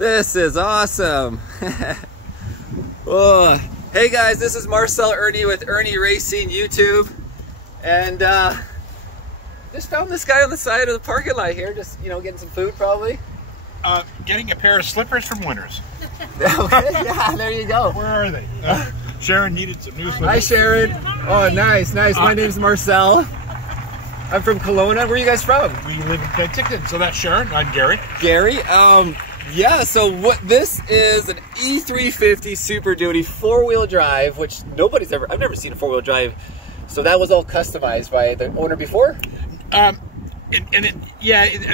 This is awesome. Oh, hey guys, this is Marcel Irnie with Irnieracing YouTube, and just found this guy on the side of the parking lot here, just getting some food probably. Getting a pair of slippers from Winners. Okay, yeah, there you go. Where are they? Sharon needed some new slippers. Hi Sharon. Oh, nice. My name's Marcel. I'm from Kelowna. Where are you guys from? We live in Penticton, so that's Sharon. I'm Gary. Gary. Yeah, so what this is an E350 Super Duty 4-wheel drive, which I've never seen a 4-wheel drive. So that was all customized by the owner before? I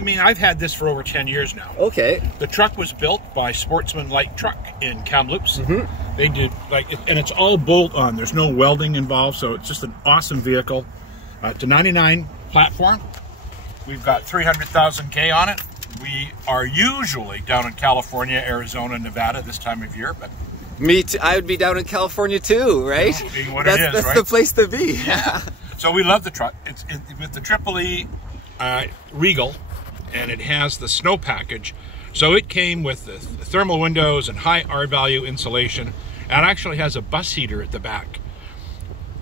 mean, I've had this for over 10 years now. Okay. The truck was built by Sportsman Light Truck in Kamloops. They did and it's all bolt on. There's no welding involved, so it's just an awesome vehicle. It's a 99 platform. We've got 300,000 K on it. We are usually down in California, Arizona, Nevada this time of year, but me too. I would be down in California too, right? Being what that's it is, that's right? the place to be. Yeah. So we love the truck. It's with the EEE Regal, and it has the snow package. So it came with the thermal windows and high R-value insulation, and actually has a bus heater at the back.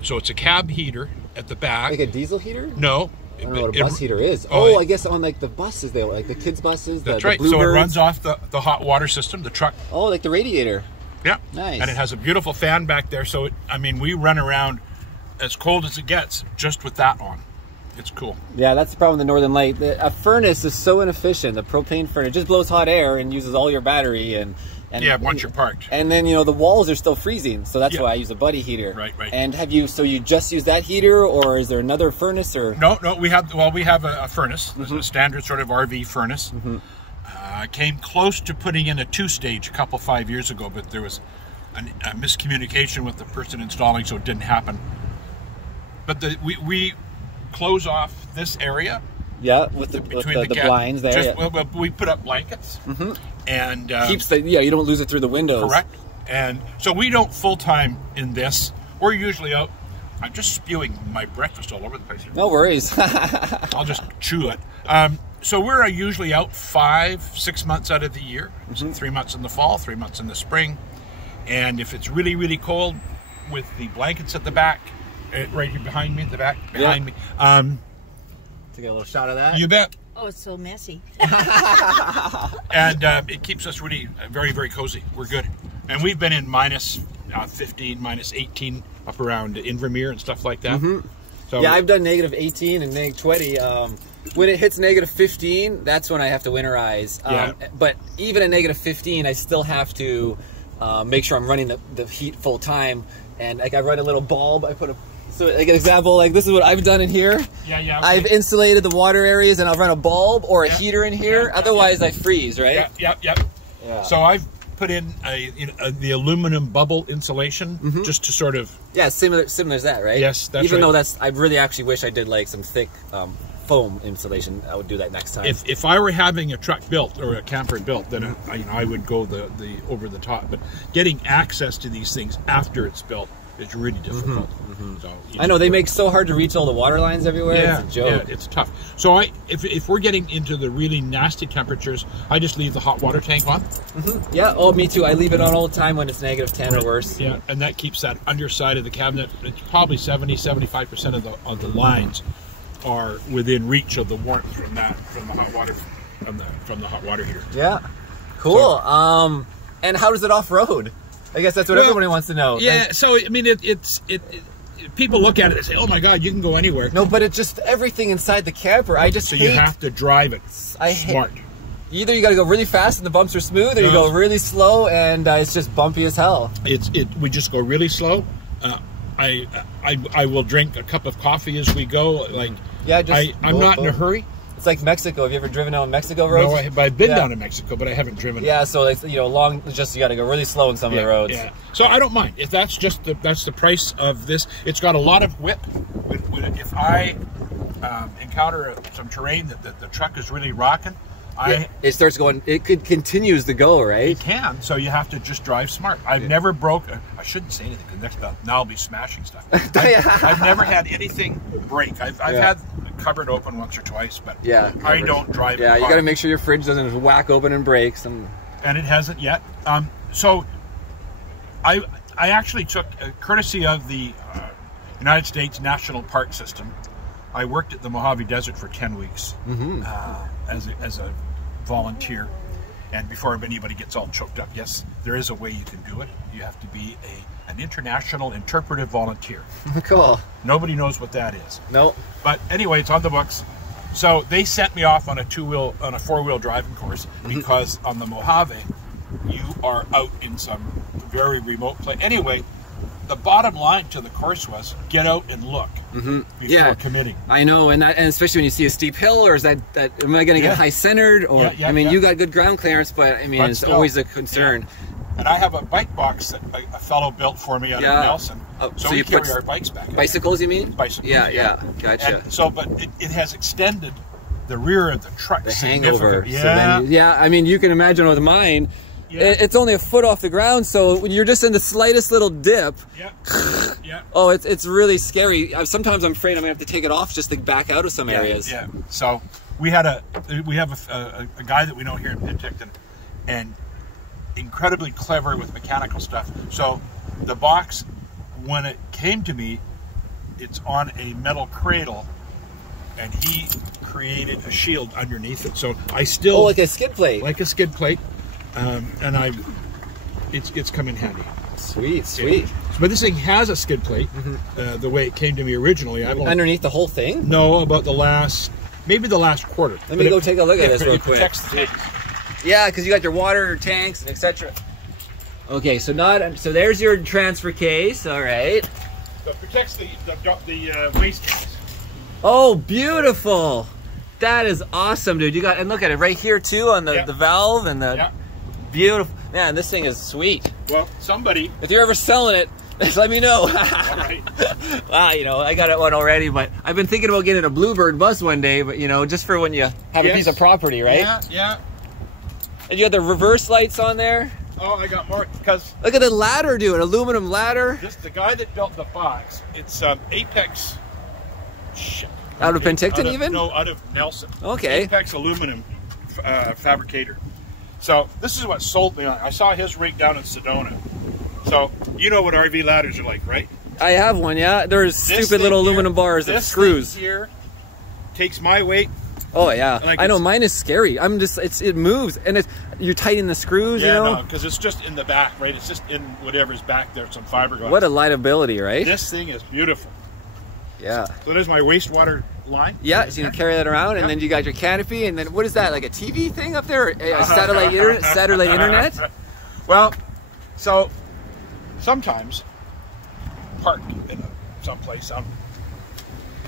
So it's a cab heater at the back. Like a diesel heater? No. I don't know what a bus heater is. Oh, I guess on like the buses, like the kids' buses. That's right. So it runs off the hot water system, the truck. Oh, like the radiator. Yeah. Nice. And it has a beautiful fan back there. So, I mean, we run around as cold as it gets just with that on. It's cool. Yeah, that's the problem with the Northern Lite. A furnace is so inefficient. The propane furnace just blows hot air and uses all your battery and yeah, once you're parked. And then the walls are still freezing, so that's why I use a buddy heater. Right. And so you just use that heater, or is there another furnace? Or no, we have a furnace, a standard sort of RV furnace. I came close to putting in a 2-stage a 5 years ago, but there was a miscommunication with the person installing, so it didn't happen. But we close off this area. Yeah, with the blinds there. Well, we put up blankets, and keeps you don't lose it through the windows. Correct. And so we don't full time in this. We're usually out. I'm just spewing my breakfast all over the place here. No worries. I'll just chew it. So we're usually out 5-6 months out of the year. 3 months in the fall, 3 months in the spring, and if it's really, really cold, with the blankets at the back, right here behind me, at the back behind me. To get a little shot of that. You bet. Oh, it's so messy. And it keeps us really very, very cozy. We're good. And we've been in minus 15, minus 18 up around Invermere and stuff like that. So yeah, I've done negative 18 and negative 20. When it hits negative 15, that's when I have to winterize. But even at negative 15, I still have to make sure I'm running the heat full time. And like I run a little bulb. So like an example, like this is what I've done in here. Yeah. Okay. I've insulated the water areas, and I'll run a bulb or a heater in here. Otherwise, I freeze, right? Yeah. So I've put in the aluminum bubble insulation just to sort of similar as that, right? Yes, that's Even right. though I really actually wish I did like some thick foam insulation. I would do that next time. If I were having a truck built or a camper built, then I would go the over the top. But getting access to these things after it's built, it's really difficult. So I know they make so hard to reach all the water lines everywhere. Yeah, it's a joke. Yeah, it's tough. So if we're getting into the really nasty temperatures, I just leave the hot water tank on. Yeah. Oh, me too. I leave it on all the time when it's negative 10 or worse. Yeah, and that keeps that underside of the cabinet. It's probably 70-75% of the lines are within reach of the warmth from the hot water from the hot water heater. Yeah. Cool. So, and how does it off road? I guess that's what everybody wants to know. Yeah, so I mean, people look at it and say, "Oh my God, you can go anywhere." No, but it's just everything inside the camper. You have to drive it smart. Either you got to go really fast and the bumps are smooth, or you go really slow and it's just bumpy as hell. We just go really slow. I will drink a cup of coffee as we go. I'm not in a hurry. It's like Mexico. Have you ever driven down Mexico roads? No, I've been down to Mexico, but I haven't driven. Yeah, so it's long. Just you got to go really slow in some of the roads. Yeah. So I don't mind if that's the price of this. It's got a lot of whip. If I encounter some terrain that the truck is really rocking, it starts going. It continues to go, right? It can. So you have to just drive smart. I've never broke. I shouldn't say anything because now I'll be smashing stuff. I've never had anything break. I've had cupboard open once or twice, but I don't drive. Yeah, you got to make sure your fridge doesn't whack open and breaks. And it hasn't yet. So I actually took, courtesy of the United States National Park System, I worked at the Mojave Desert for 10 weeks as a volunteer. And before anybody gets all choked up, yes, there is a way you can do it. You have to be an international interpretive volunteer. Cool. Nobody knows what that is. No. But anyway, it's on the books. So they sent me off on a four-wheel driving course because on the Mojave, you are out in some very remote place. Anyway, the bottom line to the course was get out and look before committing. I know, and especially when you see a steep hill, or is that am I going to get high centered? Or I mean, you got good ground clearance, but I mean, it's still, always a concern. Yeah. And I have a bike box that a fellow built for me out of Nelson. So we carry our bikes back. Bicycles, you mean? Bicycles. Yeah, gotcha. And so, but it has extended the rear of the truck. The hangover. Yeah. So then, I mean, you can imagine with mine. Yeah. It's only a foot off the ground, so when you're just in the slightest little dip, oh, it's really scary. Sometimes I'm afraid I'm gonna have to take it off just to back out of some areas. Yeah. So we have a guy that we know here in Penticton, and incredibly clever with mechanical stuff. So the box, when it came to me, it's on a metal cradle, and he created a shield underneath it. So I still like a skid plate, and it's come in handy. Sweet. But this thing has a skid plate, the way it came to me originally. Underneath the whole thing? No, about maybe the last quarter. Let me go take a look at this real quick. Protects the tanks. Yeah, because you got your water tanks and etc. Okay, so there's your transfer case. All right. So it protects the waste tanks. Oh, beautiful! That is awesome, dude. And look at it right here too on the valve and the beautiful. Man, this thing is sweet. Well, somebody. If you're ever selling it, just let me know. All right. I got one already, but I've been thinking about getting a Bluebird bus one day, but just for when you have a piece of property, right? Yeah. And you got the reverse lights on there. Oh, I got more because look at the ladder, dude. An aluminum ladder. The guy that built the box. It's Apex. Out of Penticton, No, out of Nelson. Okay. Apex aluminum fabricator. So this is what sold me on. I saw his rig down in Sedona. So you know what RV ladders are like, right? I have one. Yeah, there's stupid little aluminum bars and screws. This here takes my weight. Oh yeah, I know mine is scary. It moves and you're tightening the screws. Yeah, no, because it's just in the back, right? It's just in whatever's back there, some fiberglass. What a liability, right? This thing is beautiful. Yeah. So there's my wastewater line. Yeah, so you can carry that around, and then you got your canopy, and then what is that? Like a TV thing up there? A satellite internet? Well, so sometimes park in someplace.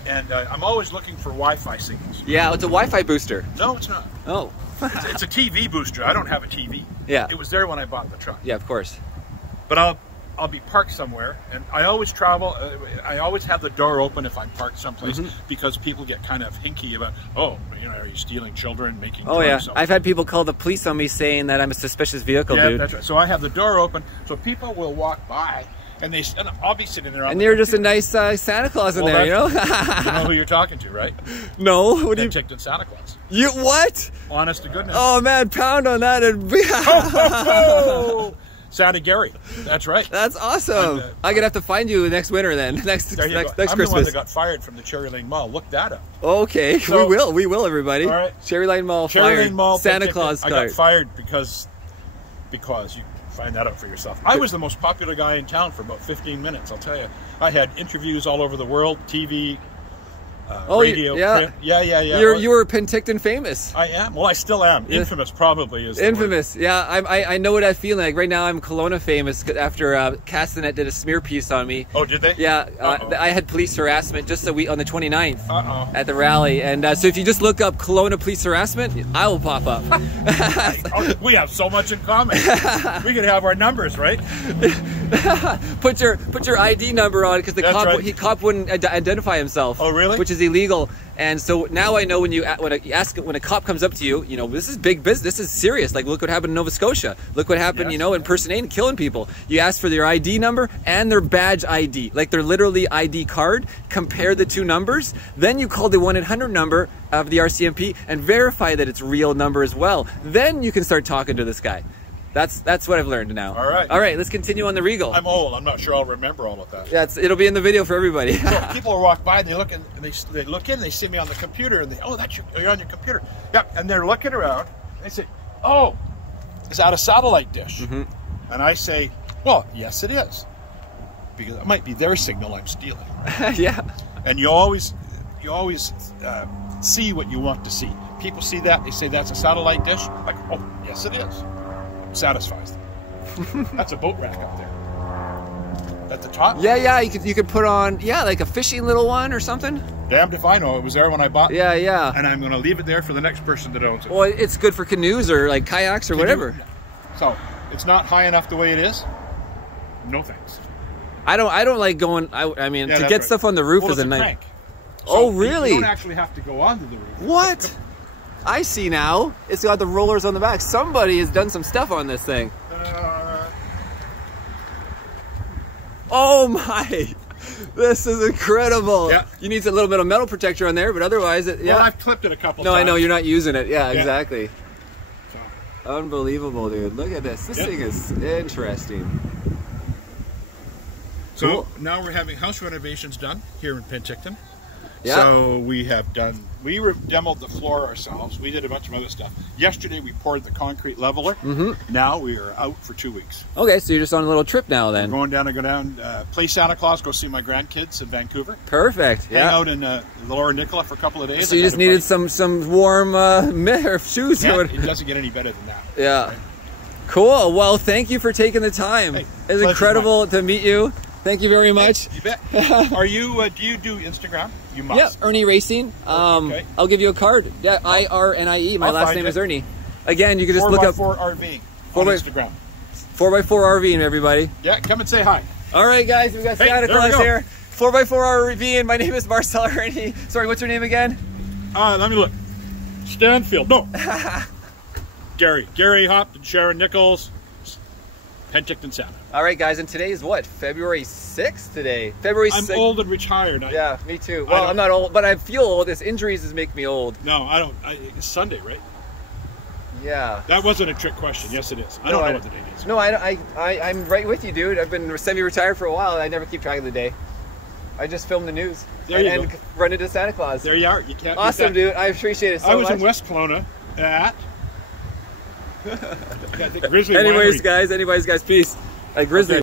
And I'm always looking for Wi-Fi signals. Yeah, it's a Wi-Fi booster. No, it's not. Oh. it's a TV booster. I don't have a TV. Yeah. It was there when I bought the truck. Yeah, of course. But I'll be parked somewhere, and I always travel. I always have the door open if I'm parked someplace because people get kind of hinky about, are you stealing children, making drugs? Yeah. I've had people call the police on me saying that I'm a suspicious vehicle, dude. Yeah, that's right. So I have the door open, so people will walk by. And I'll be sitting there. And you're just a nice Santa Claus in there, you know? You know who you're talking to, right? No. What do you? Penticton Santa Claus. You what? Honest to goodness. Oh man, pound on that and Santa Gary. That's right. That's awesome. I'm gonna have to find you next winter then. Next Christmas. I'm the one that got fired from the Cherry Lane Mall. Look that up. Okay, so, we will, everybody. All right. Cherry Lane Mall. Cherry Lane Mall. Santa Claus. I got fired because you. Find that out for yourself. I was the most popular guy in town for about 15 minutes, I'll tell you. I had interviews all over the world, TV, radio, print. Yeah. You were Penticton famous. I am. Well, I still am. Infamous probably is infamous. The word. Yeah, I know what I feel like. Right now I'm Kelowna famous after Castanet did a smear piece on me. Oh, did they? Yeah. I had police harassment just on the 29th at the rally. And so if you just look up Kelowna police harassment, I will pop up. We have so much in common. We could have our numbers, right? Put your ID number on because the cop wouldn't identify himself. Oh, really? Which is illegal. And so now I know when a cop comes up to you, this is big business. This is serious. Like, look what happened in Nova Scotia. Look what happened, impersonating, killing people. You ask for their ID number and their badge ID, like their literally ID card. Compare the two numbers. Then you call the 1-800 number of the RCMP and verify that it's real number as well. Then you can start talking to this guy. That's what I've learned now. All right. All right, let's continue on the Regal. I'm old. I'm not sure I'll remember all of that. Yeah, it'll be in the video for everybody. So people will walk by and they look in, and they look in, they see me on the computer, and you're on your computer. Yep, and they're looking around. They say, "Oh, is that a satellite dish?" Mm-hmm. And I say, "Well, yes, it is, because it might be their signal I'm stealing." Yeah. And you always see what you want to see. People see that, they say that's a satellite dish. Like, oh, yes, it is. Satisfies them. That's a boat rack up there. At the top? Yeah, you could put on, like a fishing little one or something. Damned if I know. It was there when I bought it. Yeah. And I'm going to leave it there for the next person that owns it. Well, it's good for canoes or like kayaks or whatever. So, it's not high enough the way it is. No thanks. I don't like going, I mean, to get stuff on the roof is a nice. Crank. So oh, really? You don't actually have to go onto the roof. What? I see now. It's got the rollers on the back. Somebody has done some stuff on this thing. Oh my! This is incredible. Yeah. You need a little bit of metal protector on there, but otherwise, Well, I've clipped it a couple times. No, I know you're not using it. Yeah, Yeah. exactly. So. Unbelievable, dude. Look at this. This thing is interesting. So Cool. now we're having house renovations done here in Penticton. Yeah. So we demoed the floor ourselves. We did a bunch of other stuff. Yesterday we poured the concrete leveler. Mm-hmm. Now we are out for 2 weeks. Okay, so you're just on a little trip now then. Go down, play Santa-Claus, go see my grandkids in Vancouver. Perfect. Hang out in Lower Nicola for a couple of days. So you just needed some warm shoes. Yeah, it doesn't get any better than that. Yeah. Right? Cool. Well, thank you for taking the time. Hey, it's incredible to meet you. Thank you very much. Hey, you bet. Are you? Do you do Instagram? You must. Yeah, Irnieracing. Okay. I'll give you a card. Yeah, Irnie. My last name is Irnie. Again, you can just look up 4x4 RV on Instagram. 4x4 RV, everybody. Yeah, come and say hi. All right, guys, we got Santa-Claus here. 4x4 RV, and my name is Marcel Irnie. Sorry, what's your name again? Let me look. Stanfield. No. Gary Hopton, Sharon Nichols, Penticton, Santa. All right, guys, and today is what? February 6th today. February 6th. I'm old and retired. Yeah, me too. Well, I'm not old, but I feel old. This injuries make me old. No, I don't. It's Sunday, right? Yeah. That wasn't a trick question. Yes, it is. I don't know what the date is. No, I'm right with you, dude. I've been semi-retired for a while. I never keep track of the day. I just film the news and run into Santa Claus. There you are. You can't. Awesome, dude. I appreciate it so much. I was in West Kelowna at. Grizzly anyways, guys, peace. Grizzly.